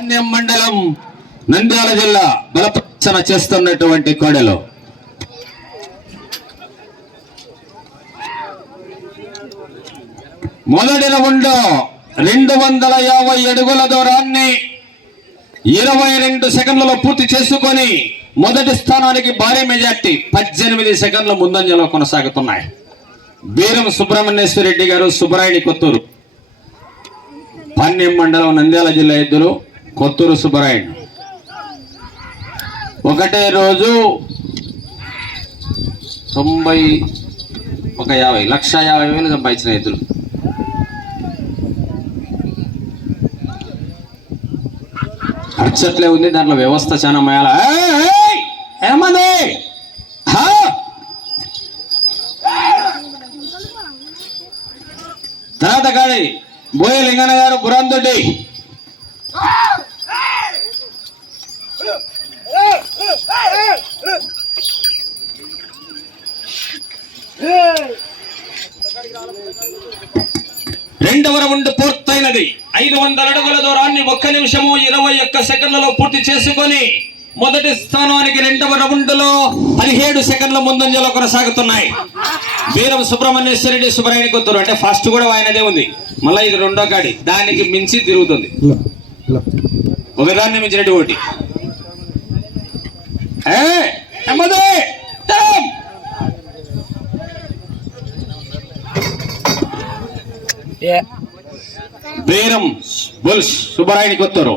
పాణ్యం మండలం నంద్యాల జిల్లా బలపర్చన చేస్తున్నటువంటి కోడెలో మొదటి రౌండ్ 250 అడుగుల దూరాన్ని 22 సెకండ్లలో పూర్తి చేసుకొని మొదటి స్థానానికి భారీ మెజార్టీ 18 సెకండ్ల ముందంజలో కొనసాగుతున్నాయి. బీరం సుబ్రహ్మణ్యేశ్వర రెడ్డి గారు, సుబ్బరాయుడి, కొత్తూరు. పాణ్యం మండలం నంద్యాల జిల్లా ఎద్దులు కొత్తూరు సుబ్బరాయుడు. ఒకటే రోజు 1,50,000 సంపాదించిన ఎద్దులు. అర్చట్లే ఉంది, దాంట్లో వ్యవస్థ చాలా మేళ. ఏమంది తర్వాత గాడి బోయ లింగన్న గారు, బురాందొడ్డి. రెండవ రౌండ్ పూర్తయినది. 500 అడుగుల దూరాన్ని 1 నిమిషము 21 సెకండ్లలో పూర్తి చేసుకొని మొదటి స్థానానికి రెండవ రౌండ్ లో 17 సెకండ్ల ముందంజలో కొనసాగుతున్నాయి. వీరం సుబ్రహ్మణ్యేశ్వర రెడ్డి, సుబ్బరాయుడి, కొత్తూరు. అంటే ఫస్ట్ కూడా ఆయనదే ఉంది, మళ్ళీ ఇది రెండో గాడి, దానికి మించి తిరుగుతుంది, ఒకదాన్ని మించినట్టు ఒకటి. బీరం బుల్స్ సుబ్బరాయుడి, కొత్తూరు.